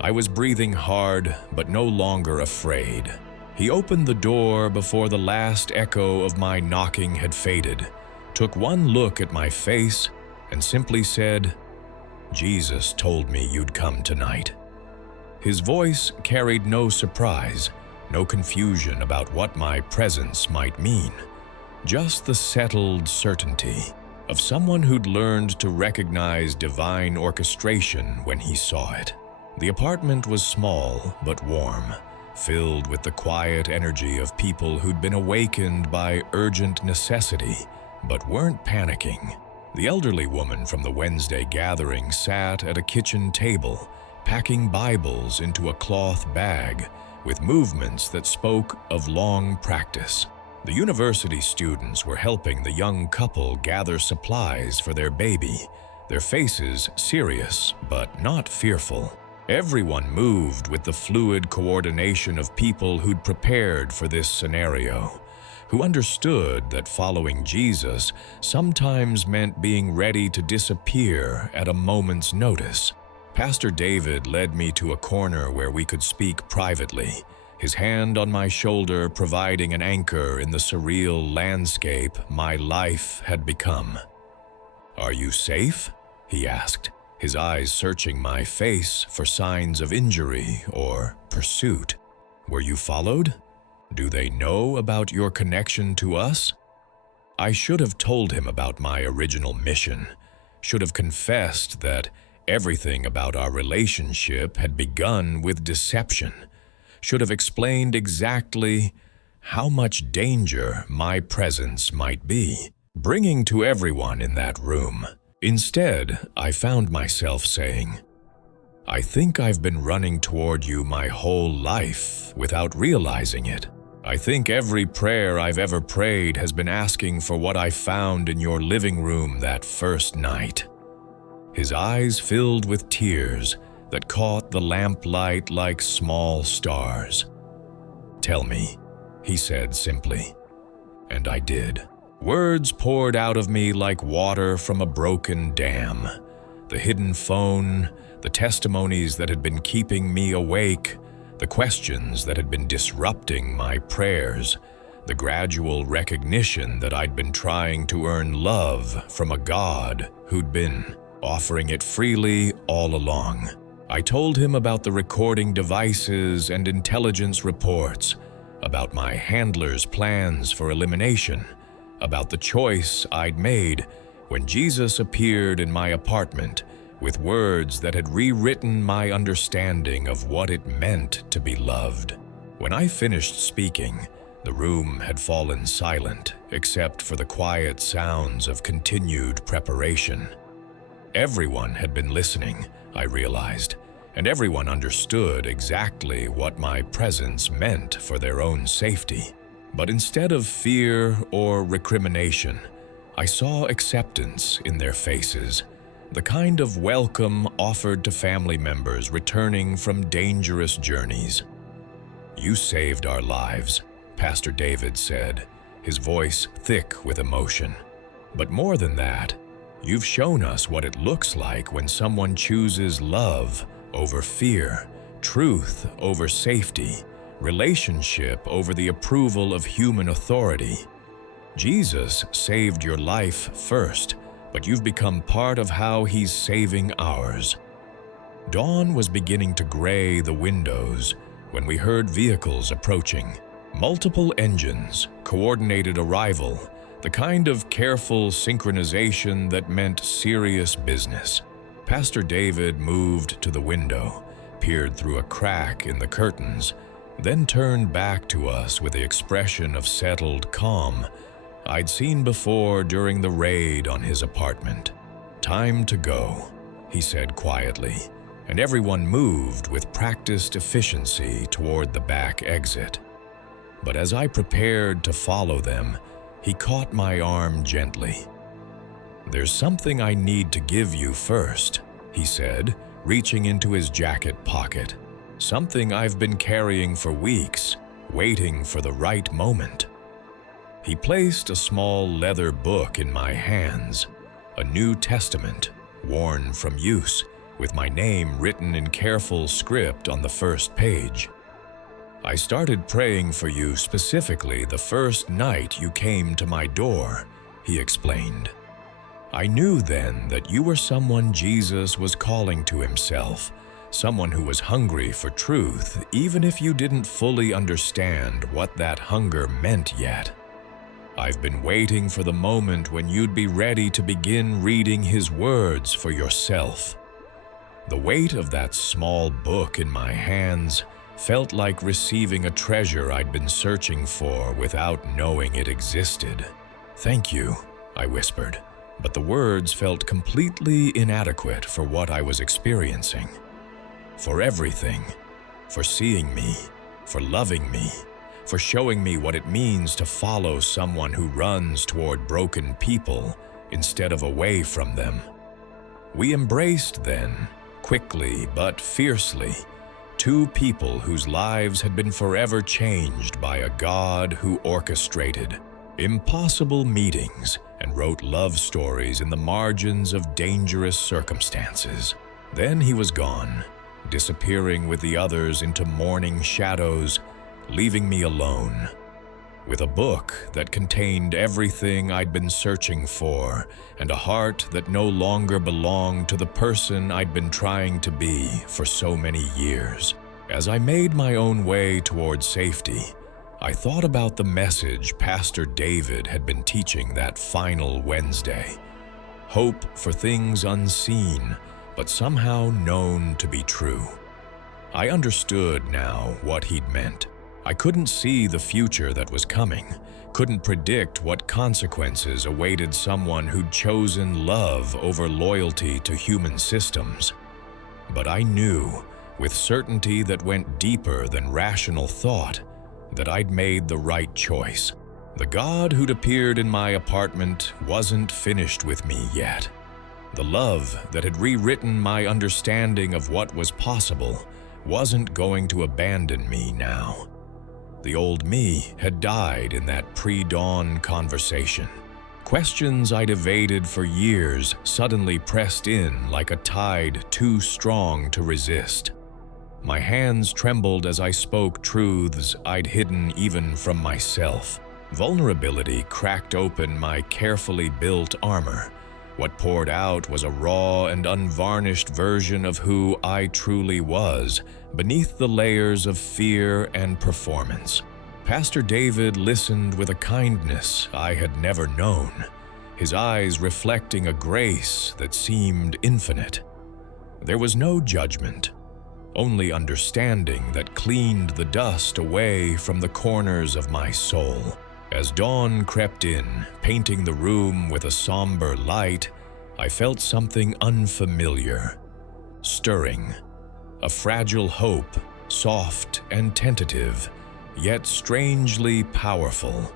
I was breathing hard, but no longer afraid. He opened the door before the last echo of my knocking had faded, took one look at my face, and simply said, "Jesus told me you'd come tonight." His voice carried no surprise, no confusion about what my presence might mean, just the settled certainty of someone who'd learned to recognize divine orchestration when he saw it. The apartment was small but warm, filled with the quiet energy of people who'd been awakened by urgent necessity but weren't panicking. The elderly woman from the Wednesday gathering sat at a kitchen table, packing Bibles into a cloth bag with movements that spoke of long practice. The university students were helping the young couple gather supplies for their baby, their faces serious but not fearful. Everyone moved with the fluid coordination of people who'd prepared for this scenario, who understood that following Jesus sometimes meant being ready to disappear at a moment's notice. Pastor David led me to a corner where we could speak privately, his hand on my shoulder providing an anchor in the surreal landscape my life had become. "Are you safe?" he asked, his eyes searching my face for signs of injury or pursuit. "Were you followed? Do they know about your connection to us?" I should have told him about my original mission, should have confessed that everything about our relationship had begun with deception, should have explained exactly how much danger my presence might be, bringing to everyone in that room. Instead, I found myself saying, "I think I've been running toward you my whole life without realizing it. I think every prayer I've ever prayed has been asking for what I found in your living room that first night." His eyes filled with tears that caught the lamplight like small stars. "Tell me," he said simply. And I did. Words poured out of me like water from a broken dam. The hidden phone, the testimonies that had been keeping me awake, the questions that had been disrupting my prayers, the gradual recognition that I'd been trying to earn love from a God who'd been offering it freely all along. I told him about the recording devices and intelligence reports, about my handler's plans for elimination, about the choice I'd made when Jesus appeared in my apartment with words that had rewritten my understanding of what it meant to be loved. When I finished speaking, the room had fallen silent except for the quiet sounds of continued preparation. Everyone had been listening, I realized, and everyone understood exactly what my presence meant for their own safety. But instead of fear or recrimination, I saw acceptance in their faces, the kind of welcome offered to family members returning from dangerous journeys. "You saved our lives," Pastor David said, his voice thick with emotion. "But more than that, you've shown us what it looks like when someone chooses love over fear, truth over safety, relationship over the approval of human authority. Jesus saved your life first, but you've become part of how he's saving ours." Dawn was beginning to gray the windows when we heard vehicles approaching. Multiple engines, coordinated arrival, the kind of careful synchronization that meant serious business. Pastor David moved to the window, peered through a crack in the curtains, then turned back to us with the expression of settled calm I'd seen before during the raid on his apartment. "Time to go," he said quietly, and everyone moved with practiced efficiency toward the back exit. But as I prepared to follow them, he caught my arm gently. "There's something I need to give you first," he said, reaching into his jacket pocket. "Something I've been carrying for weeks, waiting for the right moment." He placed a small leather book in my hands, a New Testament, worn from use, with my name written in careful script on the first page. "I started praying for you specifically the first night you came to my door," he explained. "I knew then that you were someone Jesus was calling to himself, someone who was hungry for truth, even if you didn't fully understand what that hunger meant yet. I've been waiting for the moment when you'd be ready to begin reading his words for yourself. The weight of that small book in my hands felt like receiving a treasure I'd been searching for without knowing it existed. "Thank you," I whispered, but the words felt completely inadequate for what I was experiencing. For everything, for seeing me, for loving me, for showing me what it means to follow someone who runs toward broken people instead of away from them. We embraced then, quickly but fiercely, two people whose lives had been forever changed by a God who orchestrated impossible meetings and wrote love stories in the margins of dangerous circumstances. Then he was gone, disappearing with the others into morning shadows, leaving me alone, with a book that contained everything I'd been searching for and a heart that no longer belonged to the person I'd been trying to be for so many years. As I made my own way toward safety, I thought about the message Pastor David had been teaching that final Wednesday. Hope for things unseen, but somehow known to be true. I understood now what he'd meant. I couldn't see the future that was coming, couldn't predict what consequences awaited someone who'd chosen love over loyalty to human systems. But I knew, with certainty that went deeper than rational thought, that I'd made the right choice. The God who'd appeared in my apartment wasn't finished with me yet. The love that had rewritten my understanding of what was possible wasn't going to abandon me now. The old me had died in that pre-dawn conversation. Questions I'd evaded for years suddenly pressed in like a tide too strong to resist. My hands trembled as I spoke truths I'd hidden even from myself. Vulnerability cracked open my carefully built armor. What poured out was a raw and unvarnished version of who I truly was, beneath the layers of fear and performance. Pastor David listened with a kindness I had never known, his eyes reflecting a grace that seemed infinite. There was no judgment, only understanding that cleaned the dust away from the corners of my soul. As dawn crept in, painting the room with a somber light, I felt something unfamiliar, stirring. A fragile hope, soft and tentative, yet strangely powerful.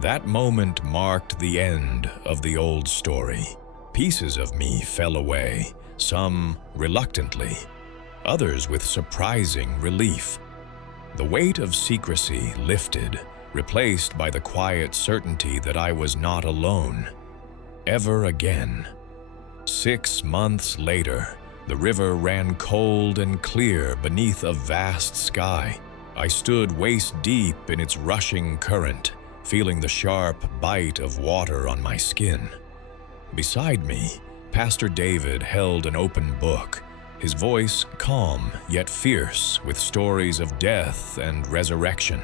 That moment marked the end of the old story. Pieces of me fell away, some reluctantly, others with surprising relief. The weight of secrecy lifted, replaced by the quiet certainty that I was not alone, ever again. 6 months later, the river ran cold and clear beneath a vast sky. I stood waist-deep in its rushing current, feeling the sharp bite of water on my skin. Beside me, Pastor David held an open book, his voice calm yet fierce with stories of death and resurrection,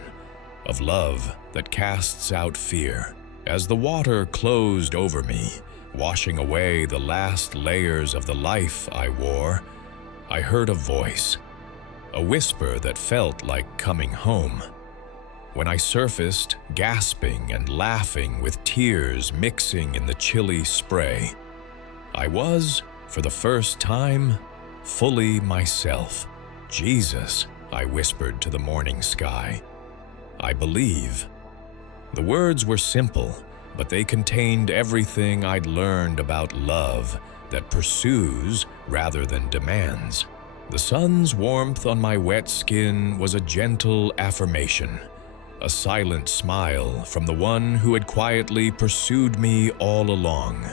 of love that casts out fear. As the water closed over me, washing away the last layers of the life I wore, I heard a voice, a whisper that felt like coming home. When I surfaced, gasping and laughing with tears mixing in the chilly spray, I was, for the first time, fully myself. "Jesus," I whispered to the morning sky. "I believe." The words were simple, but they contained everything I'd learned about love that pursues rather than demands. The sun's warmth on my wet skin was a gentle affirmation, a silent smile from the one who had quietly pursued me all along.